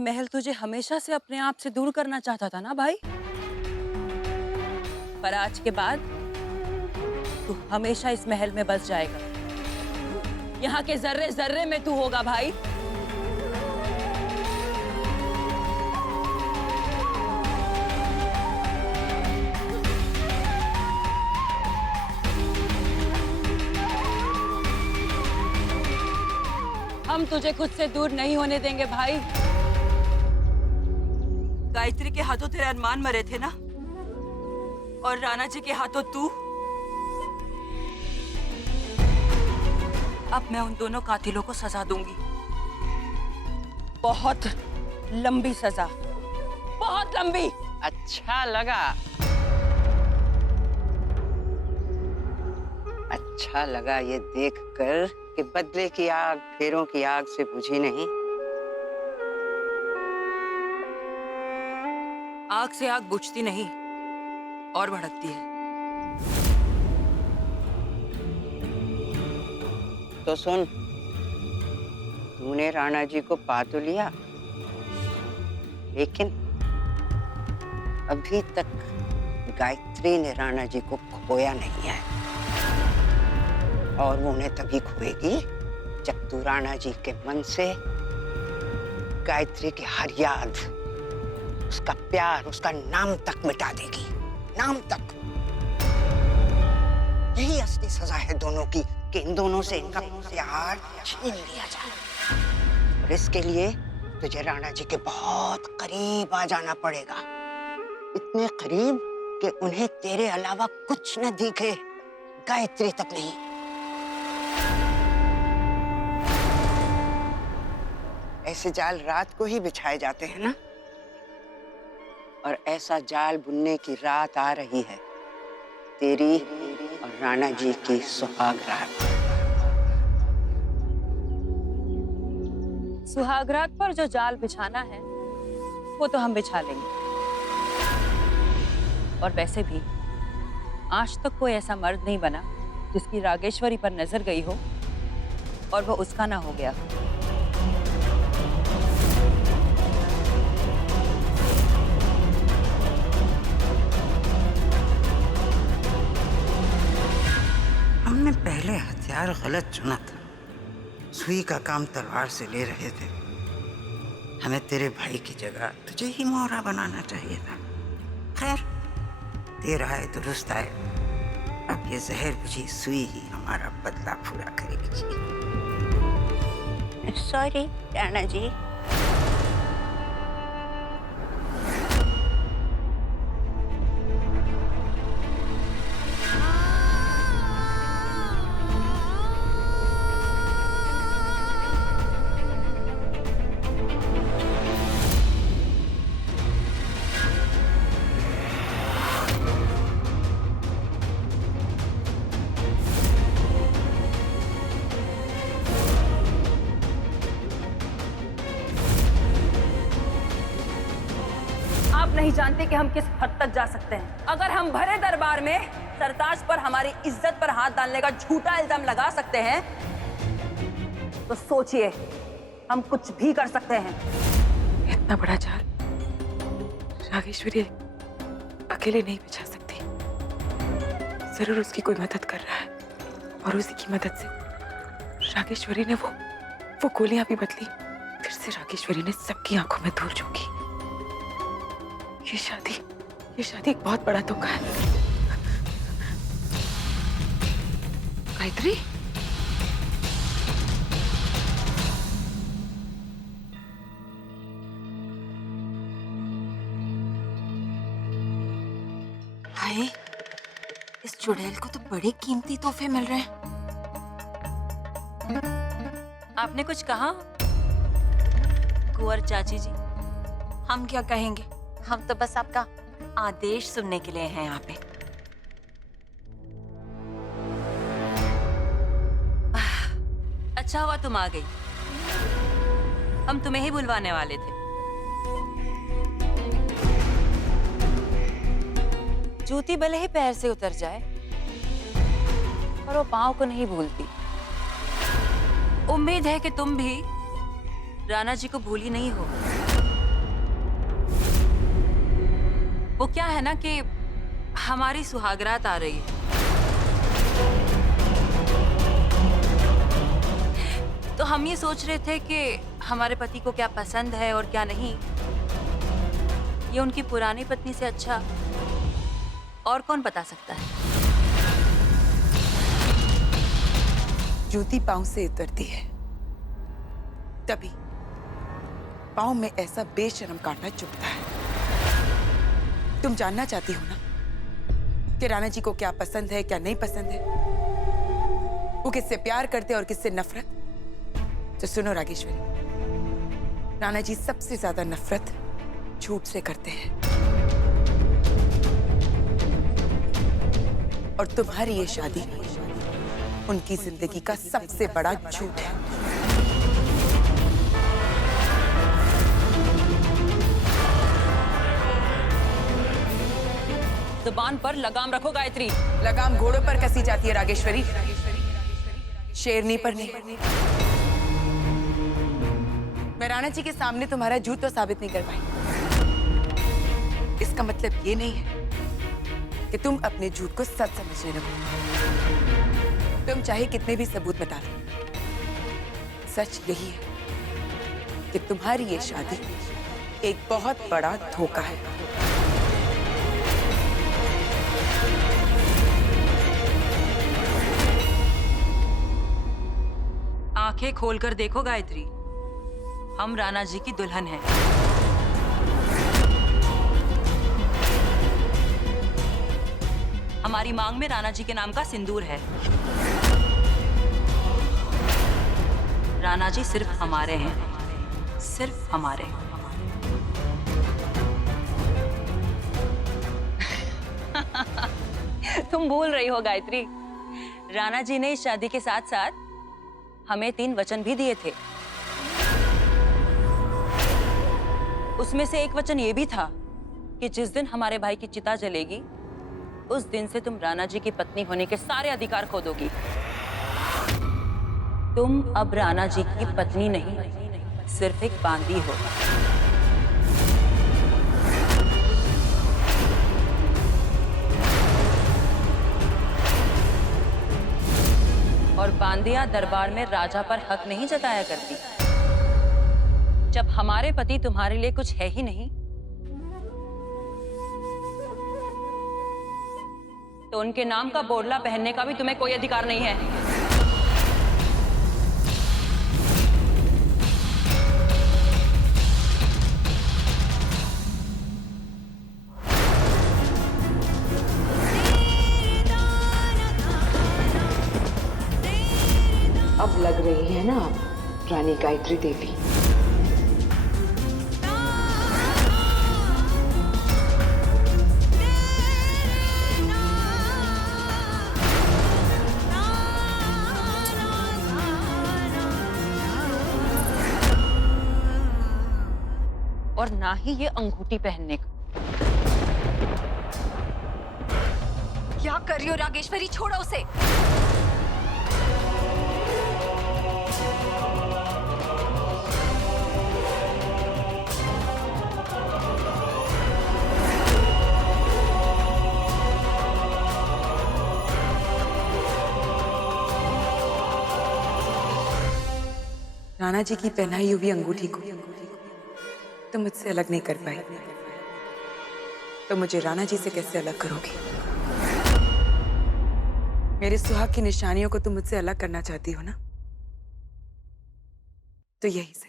महल तुझे हमेशा से अपने आप से दूर करना चाहता था ना भाई। पर आज के बाद तू हमेशा इस महल में बस जाएगा। यहाँ के जर्रे जर्रे में तू होगा भाई। हम तुझे खुद से दूर नहीं होने देंगे भाई। गायत्री के हाथों तेरे अरमान मरे थे ना, और राणा जी के हाथों तू। अब मैं उन दोनों कातिलों को सजा दूंगी, बहुत लंबी सजा, बहुत लंबी। अच्छा लगा ये देखकर कि बदले की आग फेरों की आग से बुझी नहीं। आग से आग बुझती नहीं और भड़कती है। तो सुन, तूने राणा जी को पा तो लिया, लेकिन अभी तक गायत्री ने राणा जी को खोया नहीं है, और वो उन्हें तभी खोएगी जब तू राणा जी के मन से गायत्री की हर याद, उसका प्यार, उसका नाम तक मिटा देगी। नाम तक। यही असली सजा है दोनों की, कि इन दोनों से इनका प्यार छीन लिया जाए। और इसके लिए तुझे राणा जी के बहुत करीब आ जाना पड़ेगा, इतने करीब कि उन्हें तेरे अलावा कुछ न दिखे, गायत्री तक नहीं। ऐसे जाल रात को ही बिछाए जाते हैं ना, और ऐसा जाल बुनने की रात आ रही है, तेरी और राणा जी की सुहाग रात। सुहाग रात पर जो जाल बिछाना है वो तो हम बिछा लेंगे। और वैसे भी आज तक कोई ऐसा मर्द नहीं बना जिसकी रागेश्वरी पर नजर गई हो और वो उसका ना हो गया। हमने पहले हथियार गलत चुना था, सुई का काम तलवार से ले रहे थे। हमें तेरे भाई की जगह तुझे ही मोहरा बनाना चाहिए था। खैर, तेरा है दुरुस्त है। अब ये जहर बुझी सुई ही हमारा बदला पूरा करेगी। सॉरी राणा जी। आप नहीं जानते कि हम किस हद तक जा सकते हैं। अगर हम भरे दरबार में सरताज पर हमारी इज्जत पर हाथ डालने का झूठा इल्जाम लगा सकते हैं, तो सोचिए हम कुछ भी कर सकते हैं। इतना बड़ा जाल रागेश्वरी अकेले नहीं बिछा सकती। जरूर उसकी कोई मदद कर रहा है, और उसी की मदद से रागेश्वरी ने वो गोलियां भी बदली। फिर से रागेश्वरी ने सबकी आंखों में धूल झोंकी। ये शादी एक बहुत बड़ा धोखा है। गायत्री, भाई, इस चुड़ैल को तो बड़े कीमती तोहफे मिल रहे हैं। आपने कुछ कहा कुंवर चाची जी? हम क्या कहेंगे, हम तो बस आपका आदेश सुनने के लिए हैं यहाँ पे। अच्छा हुआ तुम आ गई, हम तुम्हें ही बुलवाने वाले थे। जूती भले ही पैर से उतर जाए, पर वो पांव को नहीं भूलती। उम्मीद है कि तुम भी राणा जी को भूली नहीं हो। वो क्या है ना कि हमारी सुहागरात आ रही है, तो हम ये सोच रहे थे कि हमारे पति को क्या पसंद है और क्या नहीं, ये उनकी पुरानी पत्नी से अच्छा और कौन बता सकता है। जूती पांव से उतरती है तभी पांव में ऐसा बेशर्म कांटा चुभता है। तुम जानना चाहती हो ना कि राणा जी को क्या पसंद है, क्या नहीं पसंद है, वो किससे प्यार करते और किससे नफरत। तो सुनो रागेश्वरी, राणा जी सबसे ज्यादा नफरत झूठ से करते हैं, और तुम्हारी ये शादी उनकी जिंदगी का सबसे बड़ा झूठ है। जुबान पर लगाम रखो गायत्री। लगाम घोड़ों पर कसी जाती है रागेश्वरी, शेरनी पर नहीं। मैं राणा जी के सामने तुम्हारा झूठ तो साबित नहीं कर पाई। इसका मतलब ये नहीं है कि तुम अपने झूठ को सच समझने लगो। तुम चाहे कितने भी सबूत बता लो, सच यही है कि तुम्हारी ये शादी एक बहुत बड़ा धोखा है। आंखें खोलकर देखो गायत्री, हम राणा जी की दुल्हन हैं। हमारी मांग में राणा जी के नाम का सिंदूर है। राणा जी सिर्फ हमारे हैं, सिर्फ हमारे। तुम भूल रही हो गायत्री, राणा जी ने इस शादी के साथ साथ हमें 3 वचन भी दिए थे। उसमें से एक वचन ये भी था कि जिस दिन हमारे भाई की चिता जलेगी उस दिन से तुम राणा जी की पत्नी होने के सारे अधिकार खो दोगी। तुम अब राणा जी की पत्नी नहीं, सिर्फ एक बांदी हो। और बांदिया दरबार में राजा पर हक नहीं जताया करती। जब हमारे पति तुम्हारे लिए कुछ है ही नहीं, तो उनके नाम का बोरला पहनने का भी तुम्हें कोई अधिकार नहीं है। अब लग रही है ना आप रानी गायत्री देवी। और ना ही ये अंगूठी पहनने का। क्या कर रही हो रागेश्वरी, छोड़ो उसे। राणा जी की पहनाई हुई अंगूठी को तुम मुझसे अलग नहीं कर पाई, तो मुझे राणा जी से कैसे अलग करोगी? मेरे सुहाग की निशानियों को तुम मुझसे अलग करना चाहती हो ना, तो यही सही।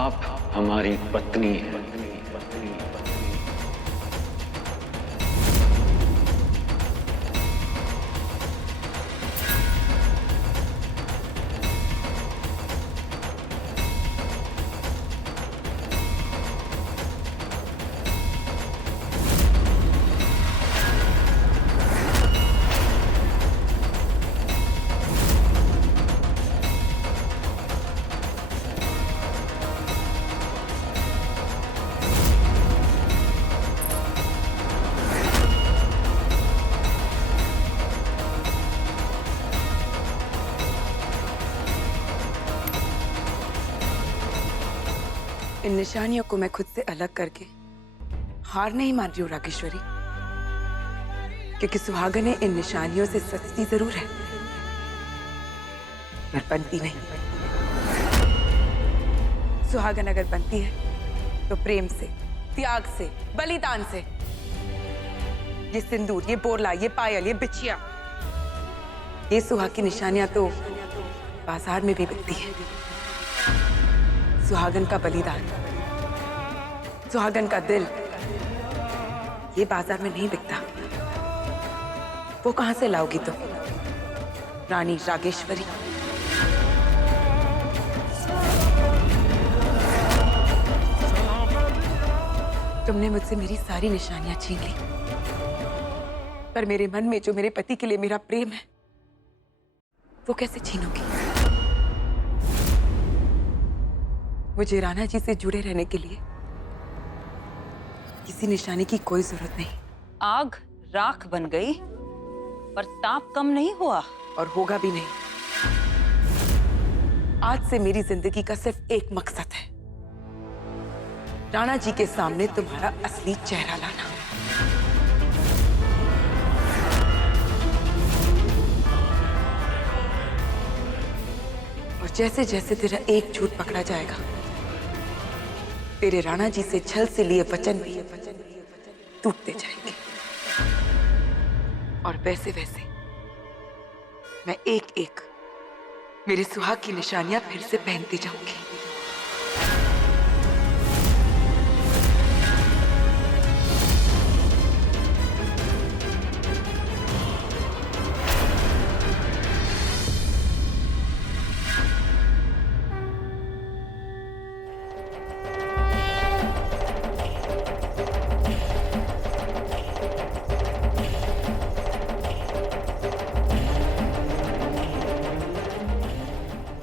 आप हमारी पत्नी हैं। इन निशानियों को मैं खुद से अलग करके हार नहीं मान रही हूँ रागेश्वरी, क्योंकि सुहागने इन निशानियों से सचती जरूर है पर बनती नहीं। सुहागन अगर बनती है तो प्रेम से, त्याग से, बलिदान से। ये सिंदूर, ये बोरला, ये पायल, ये बिछिया, ये सुहाग की निशानियां तो बाजार में भी बिकती है। सुहागन का बलिदान, सुहागन का दिल, ये बाजार में नहीं बिकता। वो कहां से लाओगी तुम, रानी रागेश्वरी? तुमने मुझसे मेरी सारी निशानियां छीन ली, पर मेरे मन में जो मेरे पति के लिए मेरा प्रेम है वो कैसे छीनोगी? मुझे राणा जी से जुड़े रहने के लिए किसी निशानी की कोई जरूरत नहीं। आग राख बन गई पर ताप कम नहीं हुआ, और होगा भी नहीं। आज से मेरी जिंदगी का सिर्फ एक मकसद है, राणा जी के सामने तुम्हारा असली चेहरा लाना। और जैसे जैसे तेरा एक झूठ पकड़ा जाएगा, तेरे राणा जी से छल से लिए वचन भी टूटते जाएंगे, और वैसे वैसे मैं एक एक मेरे सुहाग की निशानियां फिर से पहनती जाऊंगी।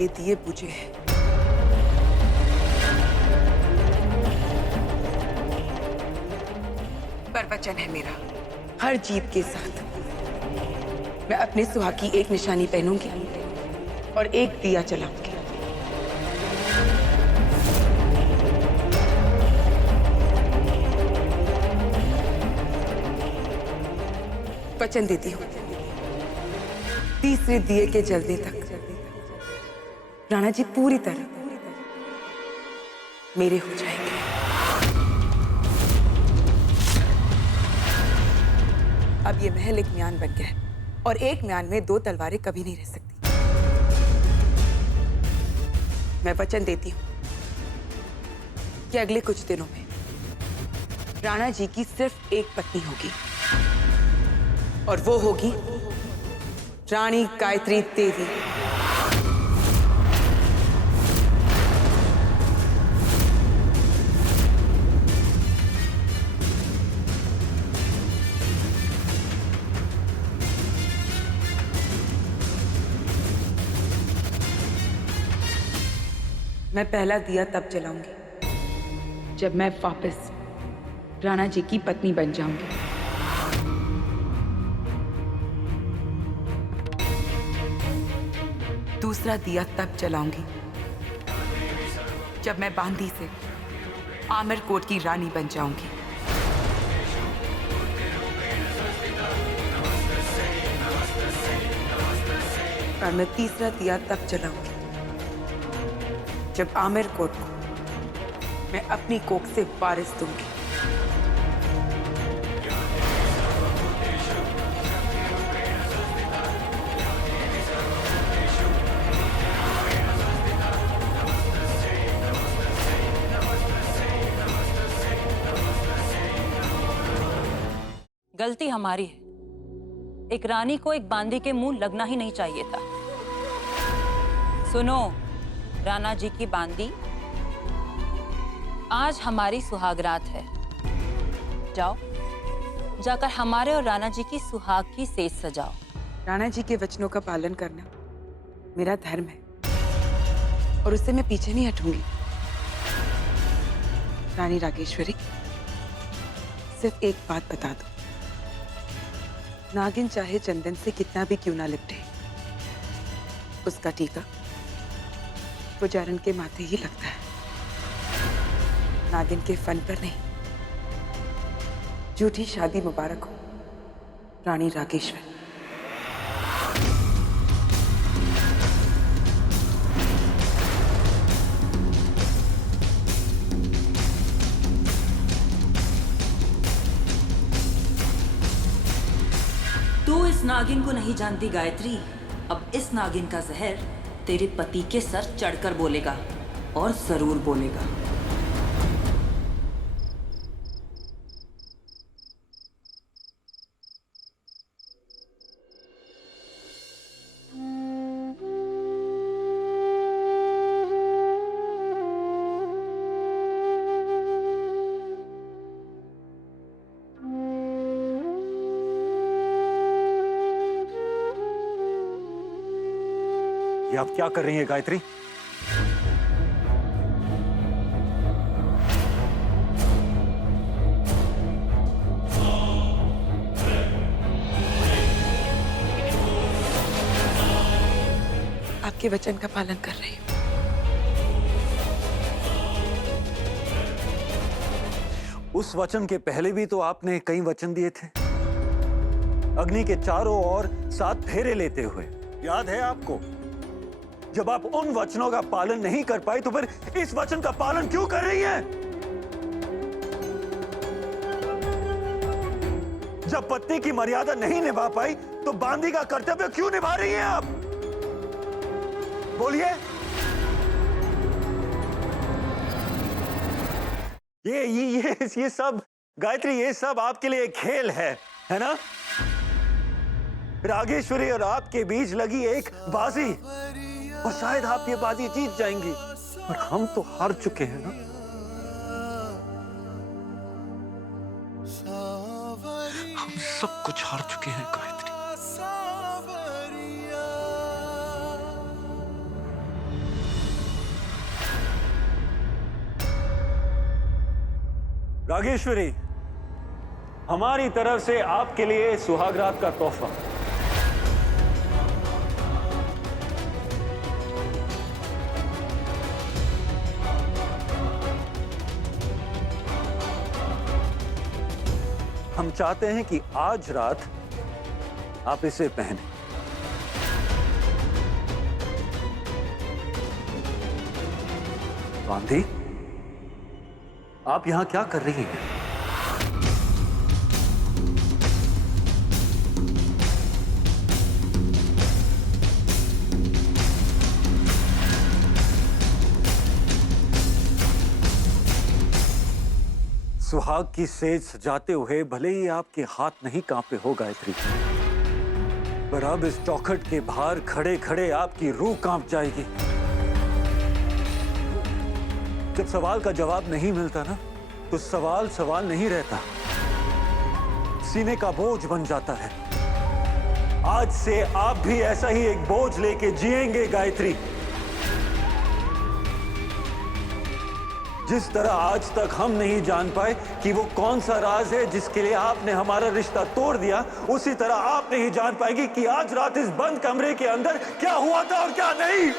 ये दिए बुझे हैं, पर वचन है मेरा, हर जीत के साथ मैं अपने सुहाग की एक निशानी पहनूंगी और एक दिया जलाऊंगी। वचन देती हूँ, तीसरे दिए के जलने तक राणा जी पूरी तरह मेरे हो जाएंगे। अब ये महल एक म्यान बन गया है, और एक म्यान में दो तलवारें कभी नहीं रह सकती। मैं वचन देती हूं कि अगले कुछ दिनों में राणा जी की सिर्फ एक पत्नी होगी, और वो होगी रानी गायत्री देवी। मैं पहला दिया तब जलाऊंगी जब मैं वापस राणा जी की पत्नी बन जाऊंगी। दूसरा दिया तब जलाऊंगी जब मैं बांदी से आमिर कोट की रानी बन जाऊंगी। और मैं तीसरा दिया तब जलाऊंगी जब आमिर कोट को मैं अपनी कोख से वारिस दूंगी। गलती हमारी है। एक रानी को एक बांदी के मुंह लगना ही नहीं चाहिए था। सुनो राणा जी की बांदी, आज हमारी सुहागरात है। जाओ, जाकर हमारे और राणा जी की सुहाग की सेज सजाओ। राणा जी के वचनों का पालन करना मेरा धर्म है और उससे मैं पीछे नहीं हटूंगी। रानी रागेश्वरी, सिर्फ एक बात बता दो, नागिन चाहे चंदन से कितना भी क्यों ना लिपटे, उसका टीका पुजारन के माथे ही लगता है, नागिन के फन पर नहीं। झूठी शादी मुबारक हो रानी रागेश्वरी। तू इस नागिन को नहीं जानती गायत्री। अब इस नागिन का जहर तेरे पति के सर चढ़कर बोलेगा, और जरूर बोलेगा। ये आप क्या कर रही हैं गायत्री? आपके वचन का पालन कर रही हूँ। उस वचन के पहले भी तो आपने कई वचन दिए थे, अग्नि के चारों ओर 7 फेरे लेते हुए, याद है आपको? जब आप उन वचनों का पालन नहीं कर पाए तो फिर इस वचन का पालन क्यों कर रही हैं? जब पत्नी की मर्यादा नहीं निभा पाई तो बांदी का कर्तव्य क्यों निभा रही हैं आप? बोलिए। ये सब गायत्री, ये सब आपके लिए खेल है ना? रागेश्वरी और आपके बीच लगी एक बाजी, और शायद आप ये बाजी जीत जाएंगी, और हम तो हार चुके हैं ना। हम सब कुछ हार चुके हैं गायत्री। रागेश्वरी, हमारी तरफ से आपके लिए सुहागरात का तोहफा। हम चाहते हैं कि आज रात आप इसे पहने। बांदी, आप यहां क्या कर रही हैं? सुहाग की सेज सजाते हुए भले ही आपके हाथ नहीं कांपे हो गायत्री, पर अब इस चौखट के बाहर खड़े खड़े आपकी रूह कांप जाएगी। जब सवाल का जवाब नहीं मिलता ना, तो सवाल सवाल नहीं रहता, सीने का बोझ बन जाता है। आज से आप भी ऐसा ही एक बोझ लेके जिएंगे गायत्री। जिस तरह आज तक हम नहीं जान पाए कि वो कौन सा राज है जिसके लिए आपने हमारा रिश्ता तोड़ दिया, उसी तरह आप नहीं जान पाएंगी कि आज रात इस बंद कमरे के अंदर क्या हुआ था और क्या नहीं।